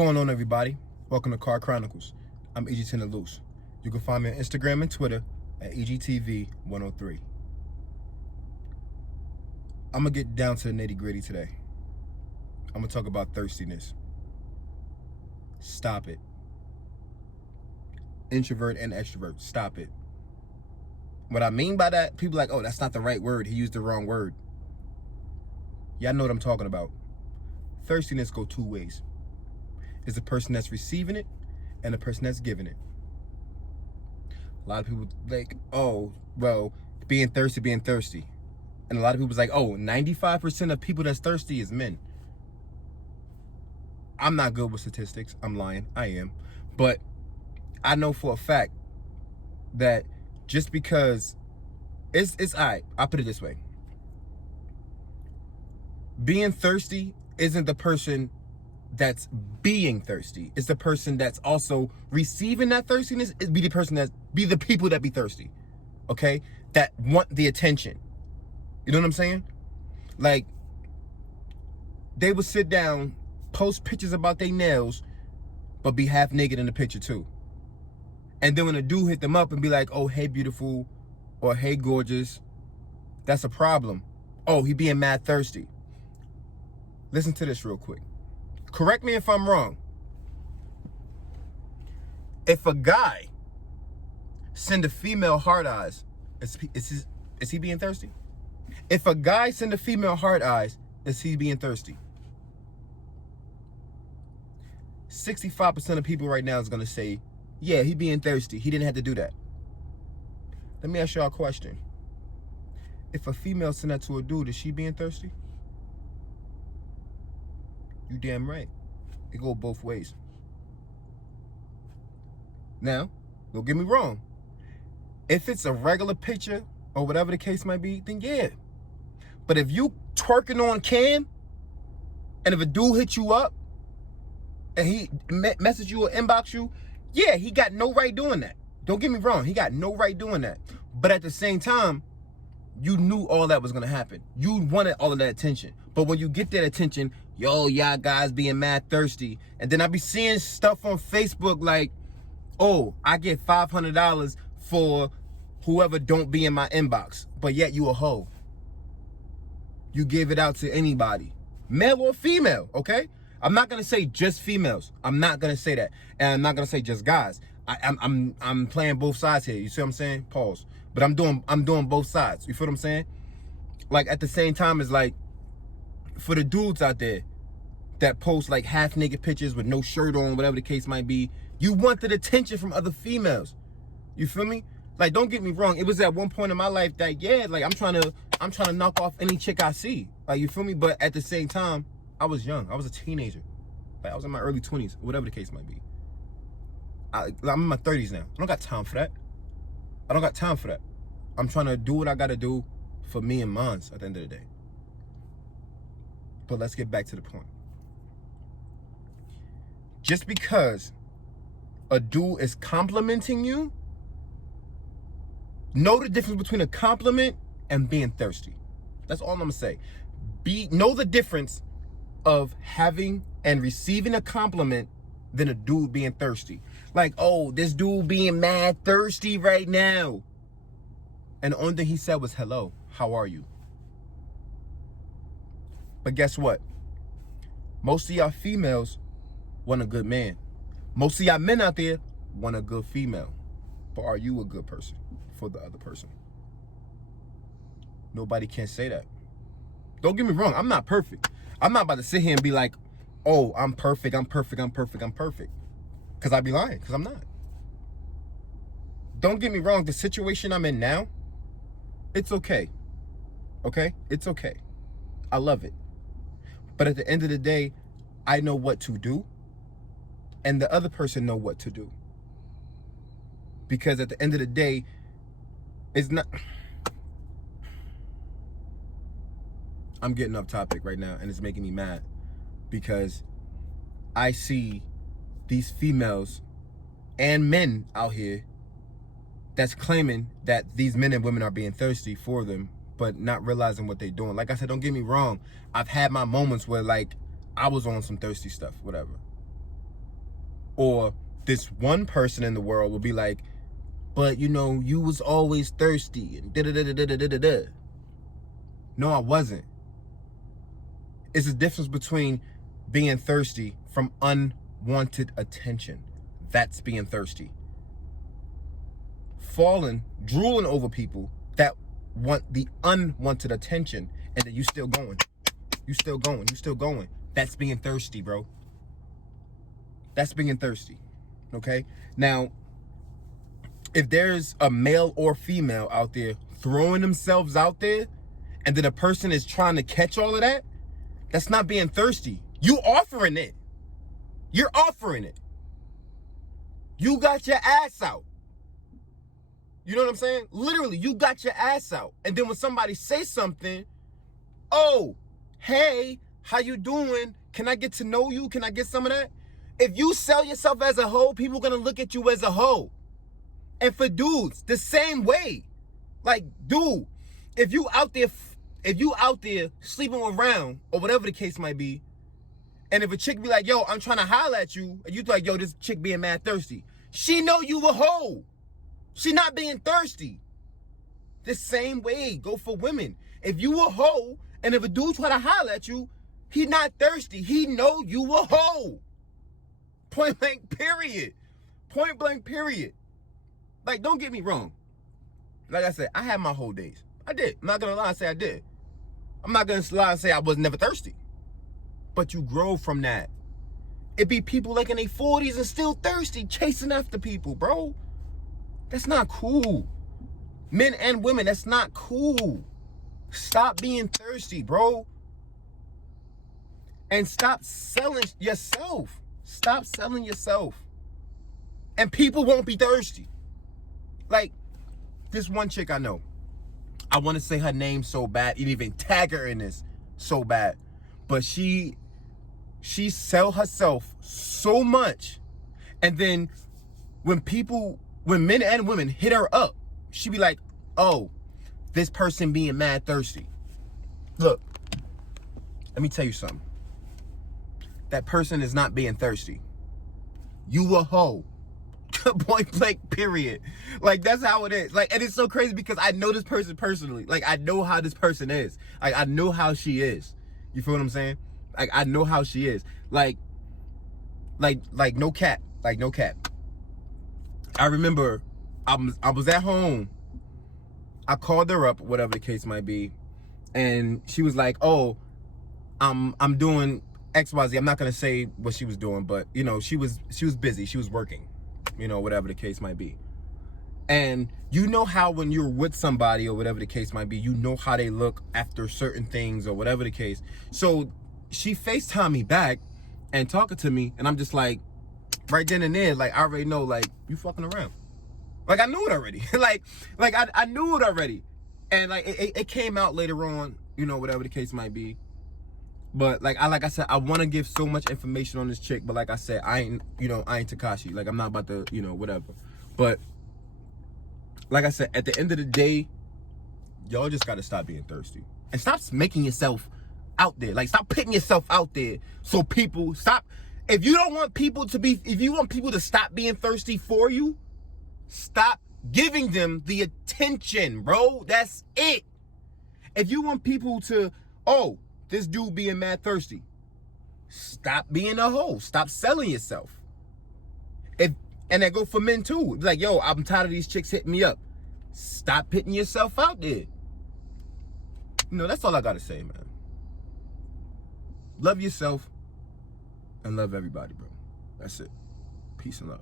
going on, everybody? Welcome to Chronicles. I'm EG10 Loose. You can find me on Instagram and Twitter at EGTV103. I'm going to get down to the nitty-gritty today. I'm going to talk about thirstiness. Stop it. Introvert and extrovert, stop it. What I mean by that, people are like, oh, that's not the right word. He used the wrong word. Y'all know what I'm talking about. Thirstiness go two ways. It's the person that's receiving it and the person that's giving it. A lot of people like, oh, well, being thirsty. And a lot of people's like, oh, 95% of people that's thirsty is men. I'm not good with statistics. I'm lying. I am. But I know for a fact that just because it's all right, I'll put it this way. Being thirsty isn't the person that's being thirsty. It's the person that's also receiving that thirstiness. It be the people that be thirsty. Okay? That want the attention. You know what I'm saying? Like, they would sit down, post pictures about their nails, but be half naked in the picture too. And then when a dude hit them up and be like, oh, hey, beautiful, or hey, gorgeous, that's a problem. Oh, he being mad thirsty. Listen to this real quick. Correct me if I'm wrong. If a guy send a female hard eyes, is he being thirsty? If a guy send a female hard eyes, is he being thirsty? 65% of people right now is going to say, yeah, he being thirsty. He didn't have to do that. Let me ask y'all a question. If a female send that to a dude, is she being thirsty? You damn right. It go both ways. Now, don't get me wrong. If it's a regular picture or whatever the case might be, then yeah. But if you twerking on cam, and if a dude hit you up, and he message you or inbox you, yeah, he got no right doing that. Don't get me wrong. He got no right doing that. But at the same time, you knew all that was going to happen. You wanted all of that attention. But when you get that attention, yo, y'all guys being mad thirsty. And then I be seeing stuff on Facebook like, oh, I get $500 for whoever don't be in my inbox. But yet you a hoe. You give it out to anybody. Male or female, okay? I'm not going to say just females. I'm not going to say that. And I'm not going to say just guys. I'm playing both sides here. You see what I'm saying? Pause. But I'm doing both sides. You feel what I'm saying? Like, at the same time, it's like, for the dudes out there that post like half naked pictures with no shirt on, whatever the case might be, you wanted attention from other females. You feel me? Like, don't get me wrong. It was at one point in my life that, yeah, like, I'm trying to knock off any chick I see. Like, you feel me? But at the same time, I was young. I was a teenager. Like, I was in my early 20s, whatever the case might be. I'm in my 30s now. I don't got time for that. I'm trying to do what I got to do for me and mines at the end of the day. But let's get back to the point. Just because a dude is complimenting you, know the difference between a compliment and being thirsty. That's all I'm going to say. Know the difference of having and receiving a compliment than a dude being thirsty. Like, oh, this dude being mad thirsty right now. And the only thing he said was, hello, how are you? But guess what? Most of y'all females want a good man. Most of y'all men out there want a good female. But are you a good person for the other person? Nobody can say that. Don't get me wrong. I'm not perfect. I'm not about to sit here and be like, oh, I'm perfect. Because I'd be lying, because I'm not. Don't get me wrong. The situation I'm in now, it's okay. Okay? It's okay. I love it. But at the end of the day, I know what to do. And the other person know what to do. Because at the end of the day, it's not... I'm getting off topic right now, and it's making me mad. Because I see these females and men out here that's claiming that these men and women are being thirsty for them, but not realizing what they're doing. Like I said, don't get me wrong. I've had my moments where, like, I was on some thirsty stuff, whatever. Or this one person in the world will be like, but you know, you was always thirsty and da-da-da-da-da-da-da-da. No, I wasn't. It's the difference between being thirsty from unwanted attention. That's being thirsty. Drooling over people that want the unwanted attention, and then you still going. You still going. That's being thirsty, bro. That's being thirsty. Okay? Now, if there's a male or female out there throwing themselves out there, and then a person is trying to catch all of that, that's not being thirsty. You offering it. You're offering it. You got your ass out. You know what I'm saying? Literally, you got your ass out. And then when somebody says something, oh, hey, how you doing? Can I get to know you? Can I get some of that? If you sell yourself as a hoe, people are going to look at you as a hoe. And for dudes, the same way. Like, dude, if you out there sleeping around or whatever the case might be, and if a chick be like, yo, I'm trying to holler at you, and you like, yo, this chick being mad thirsty, she know you a hoe. She not being thirsty. The same way go for women. If you a hoe, and if a dude try to holler at you, he not thirsty. He know you a hoe. Point blank, period. Point blank, period. Like, don't get me wrong. Like I said, I had my whole days. I did. I'm not going to lie and say I did. I'm not going to lie and say I was never thirsty. But you grow from that. It be people like in their 40s and still thirsty, chasing after people, bro. That's not cool. Men and women, that's not cool. Stop being thirsty, bro. And stop selling yourself. Stop selling yourself. And people won't be thirsty. Like, this one chick I know. I want to say her name so bad, and even tag her in this so bad. But she sell herself so much. And then when men and women hit her up, she be like, oh, this person being mad thirsty. Look, let me tell you something. That person is not being thirsty. You a hoe. Point blank, period. Like, that's how it is. Like, and it's so crazy because I know this person personally. Like, I know how this person is. Like, I know how she is. You feel what I'm saying? Like, I know how she is. Like no cap. Like, no cap. I remember I was at home. I called her up, whatever the case might be, and she was like, oh, I'm doing XYZ. I'm not gonna say what she was doing, but you know, she was busy. She was working, you know, whatever the case might be. And you know how when you're with somebody or whatever the case might be, you know how they look after certain things or whatever the case. So she FaceTimed me back and talking to me, and I'm just like, right then and there, like, I already know, like, you fucking around. Like, I knew it already. like I knew it already. And like it came out later on, you know, whatever the case might be. But like I said, I want to give so much information on this chick, but like I said, I ain't Takashi. Like, I'm not about to, you know, whatever. But like I said, at the end of the day, y'all just gotta stop being thirsty. And stop making yourself out there. Like, stop putting yourself out there so people stop. If you want people to stop being thirsty for you, stop giving them the attention, bro. That's it. If you want people to, oh, this dude being mad thirsty, stop being a hoe. Stop selling yourself. And that go for men too. Be like, yo, I'm tired of these chicks hitting me up. Stop putting yourself out there. You know, that's all I gotta say, man. Love yourself and love everybody, bro. That's it. Peace and love.